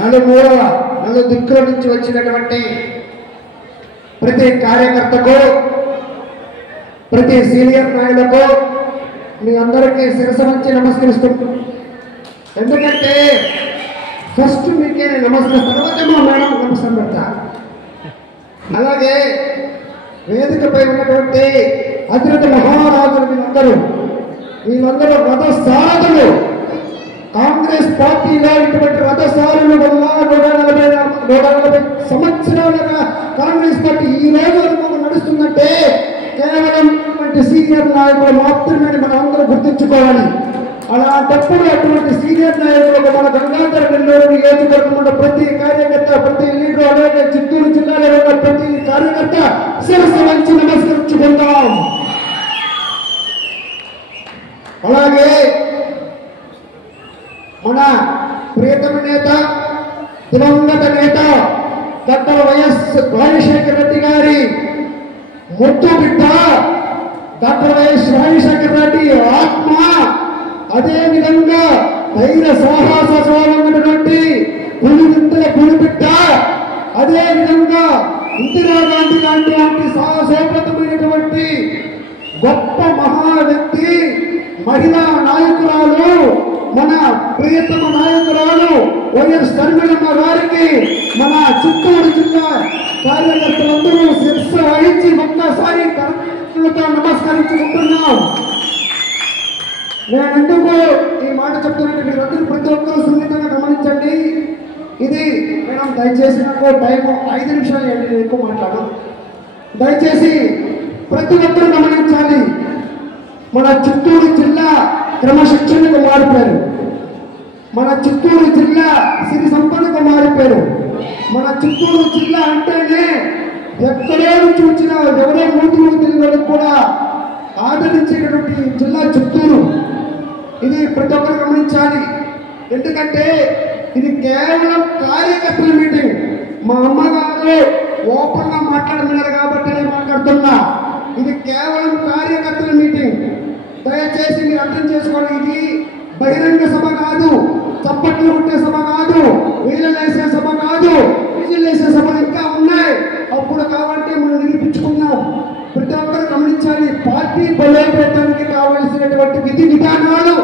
నలు దిక్కుల నుంచి వచ్చినటువంటి ప్రతి కార్యకర్తకు, ప్రతి సీనియర్ నాయకులకు మీ అందరికీ శిరస్సు వంచి నమస్కరిస్తున్నాను. ఎందుకంటే ఫస్ట్ మీకే నేను నమస్కరిస్తాను, తర్వాత మా మేడం నమస్కారం పెడతా. అలాగే వేదికపై ఉన్నటువంటి అతిరథ మహారాజులు వీళ్ళందరూ రథసారథులు. కాంగ్రెస్ పార్టీలో ఇటువంటి రథసారులు వల్ల 140 సంవత్సరాలుగా కాంగ్రెస్ పార్టీ ఈ రోజు వరకు నడుస్తుందంటే కేవలం సీనియర్ నాయకులు మాత్రమే మనం అందరూ గుర్తించుకోవాలి. అలాంటప్పుడు అటువంటి సీనియర్ నాయకులకు మన గంగాధర నెల్లూరు నియోజకవర్గం ఉన్న ప్రతి కార్యకర్త, ప్రతి లీడరు, అలాగే చిత్తూరు జిల్లాలో ఉన్న ప్రతి కార్యకర్త శిరస్సు వంచి నమస్కరించుకుందాం. అలాగే మన ప్రియతమ నేత, దివంగత నేత డాక్టర్ వైఎస్ రాజశేఖర రెడ్డి గారి ముద్దు బిడ్డ డాక్టర్ వైఎస్ రాజశేఖర రెడ్డి ఆత్మ, అదే విధంగా ధైర్య సాహసమైనటువంటి పులివింతల పులిబిడ్డ, అదే విధంగా ఇందిరాగాంధీ లాంటి సాహసోపేతమైనటువంటి గొప్ప మహా వ్యక్తి, మహిళా నాయకురాలు, మన ప్రియతమ నాయకురాలు వైఎస్ షర్మిలమ్మ గారికి మన చిత్తూరు జిల్లా కార్యకర్తలందరూ శిరస్సు వహించి ఒక్కసారి కర్తలతో నమస్కరించుకుంటున్నాం. నేను ఎందుకు ఈ మాట చెప్తున్నట్టు మీరందరూ ప్రతి ఒక్కరూ సున్నితంగా గమనించండి. ఇది మేడం దయచేసి నాకు టైం 5 నిమిషాలు నేను ఎక్కువ మాట్లాడను. దయచేసి ప్రతి ఒక్కరూ గమనించాలి. మన చిత్తూరు జిల్లా క్రమశిక్షణకు మారిపోయారు. మన చిత్తూరు జిల్లా సిరి సంపదకు మారిపోయారు. మన చిత్తూరు జిల్లా అంటేనే ఎక్కడో నుంచి వచ్చిన ఎవరో మూతులు తెలియదు కూడా ఆదరించేటటువంటి జిల్లా చిత్తూరు. ఇది ప్రతి ఒక్కరు గమనించాలి. ఎందుకంటే ఇది కేవలం కార్యకర్తల మీటింగ్. మా అమ్మగారు ఓపెన్ గా మాట్లాడమన్నారు కాబట్టి నేను మాట్లాడుతున్నా. ఇది కేవలం కార్యకర్తల మీటింగ్. దయచేసి మీరు అర్థం చేసుకోండి. ఇది బహిరంగ సభ కాదు, చప్పట్లు కొట్టే సభ కాదు, వీళ్ళలేసే సభ కాదు, విజిలేసే సభలు ఇంకా ఉన్నాయి. అప్పుడు కాబట్టి మనం నిరూపించుకున్నాం. ప్రతి ఒక్కరు గమనించాలి. పార్టీ బలోపేతానికి కావలసినటువంటి విధి విధానాలు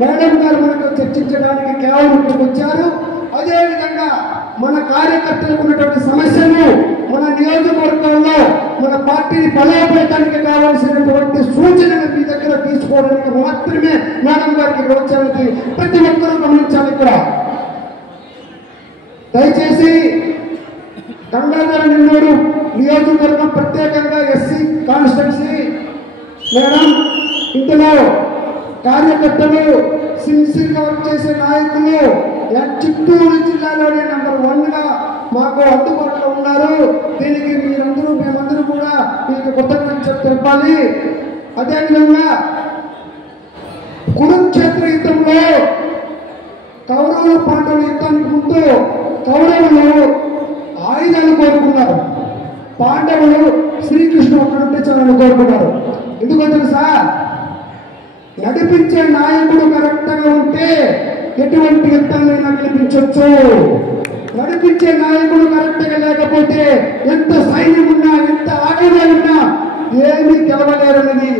మేడం గారు మనకు చర్చించడానికి కేవలం ఇక్కడికి వచ్చారు. అదేవిధంగా మన కార్యకర్తలకు ఉన్నటువంటి సమస్యలు మన నియోజకవర్గంలో మన పార్టీని బలోపేతానికి కావాల్సినటువంటి సూచనలు మీ దగ్గర తీసుకోవడానికి మాత్రమే మేడం గారికి వచ్చానికి ప్రతి ఒక్కరూ గమనించాలి. ఇక్కడ దయచేసి గంగాధర నెల్లూరు నియోజకవర్గం ప్రత్యేకంగా ఎస్సీ కాన్స్టిట్యున్సీ మేడం, ఇందులో కార్యకర్తలు సిన్సియర్గా వర్క్ చేసే నాయకులు చిత్తూరు జిల్లాలోనే నెంబర్ 1 గా మాకు అందుబాటులో ఉన్నారు. దీనికి మేమందరూ కూడా మీకు కృతజ్ఞతలు చెప్పాలి. అదేవిధంగా కురుక్షేత్ర యుద్ధంలో కౌరవులు పాండవుల యుద్ధానికి ముందు కౌరవులు ఆయుధాలు కోరుకున్నారు, పాండవులు శ్రీకృష్ణుడు ఒక్కడుంటే చాలని కోరుకున్నారు. ఎందుకో తెలుసా? నడిపించే నాయకుడు కరెక్ట్ గా ఉంటే ఎటువంటి యుద్ధాలైనా గెలిపించవచ్చు. నడిపించే నాయకుడు కరెక్ట్ గా లేకపోతే ఎంత సైన్యం ఉన్నా, ఎంత ఆయుధాలు ఉన్నా ఏమీ గెలవలేరనేది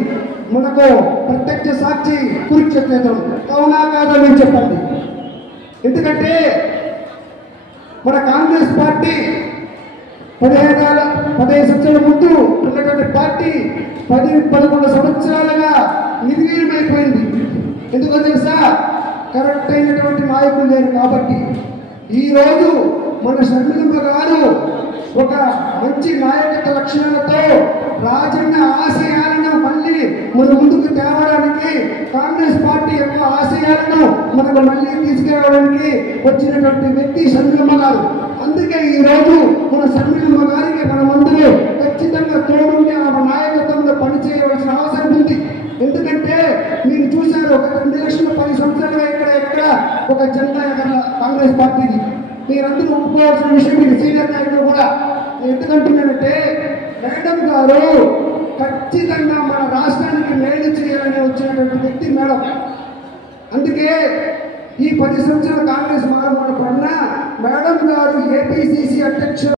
మనకు ప్రత్యక్ష సాక్షి కురుక్షేత్రం. అవునా కాదా మీరు చెప్పండి. ఎందుకంటే మన కాంగ్రెస్ పార్టీ 15 సంవత్సరాల ముందు ఉన్నటువంటి పార్టీ 10-11 సంవత్సరాలుగా నిర్వీర్యమైపోయింది. ఎందుకో తెలుసా? కరెక్ట్ అయినటువంటి నాయకులు లేరు కాబట్టి. ఈరోజు మన షర్మిలమ్మ గారు ఒక మంచి నాయకత్వ లక్షణాలతో రాజన్న ఆశయాలను మళ్ళీ మన ముందుకు తేవడానికి, కాంగ్రెస్ పార్టీ యొక్క ఆశయాలను మనకు మళ్ళీ తీసుకురావడానికి వచ్చినటువంటి వ్యక్తి షర్మిలమ్మ గారు. అందుకే ఈరోజు మన షర్మిలమ్మ గారికి మనమందరూ ఖచ్చితంగా తోడుండి ఆ నాయకత్వంలో పనిచేయవలసిన అవసరం ఉంది. ఎందుకంటే మీరు చూశారు, ఒక 2 లక్షల 10 సంవత్సరాలుగా ఎక్కడ ఒక జెండా ఎగర కాంగ్రెస్ పార్టీకి. మీరందరూ ఒప్పుకోవాల్సిన విషయం. మీరు సీనియర్ నాయకులు కూడా ఎందుకంటున్నారంటే మేడం గారు ఖచ్చితంగా మన రాష్ట్రానికి మేలు చేయాలని వచ్చినటువంటి వ్యక్తి మేడం. అందుకే ఈ 10 సంవత్సరాల కాంగ్రెస్ మారమన్న మేడం గారు ఏపీసీసీ అధ్యక్షులు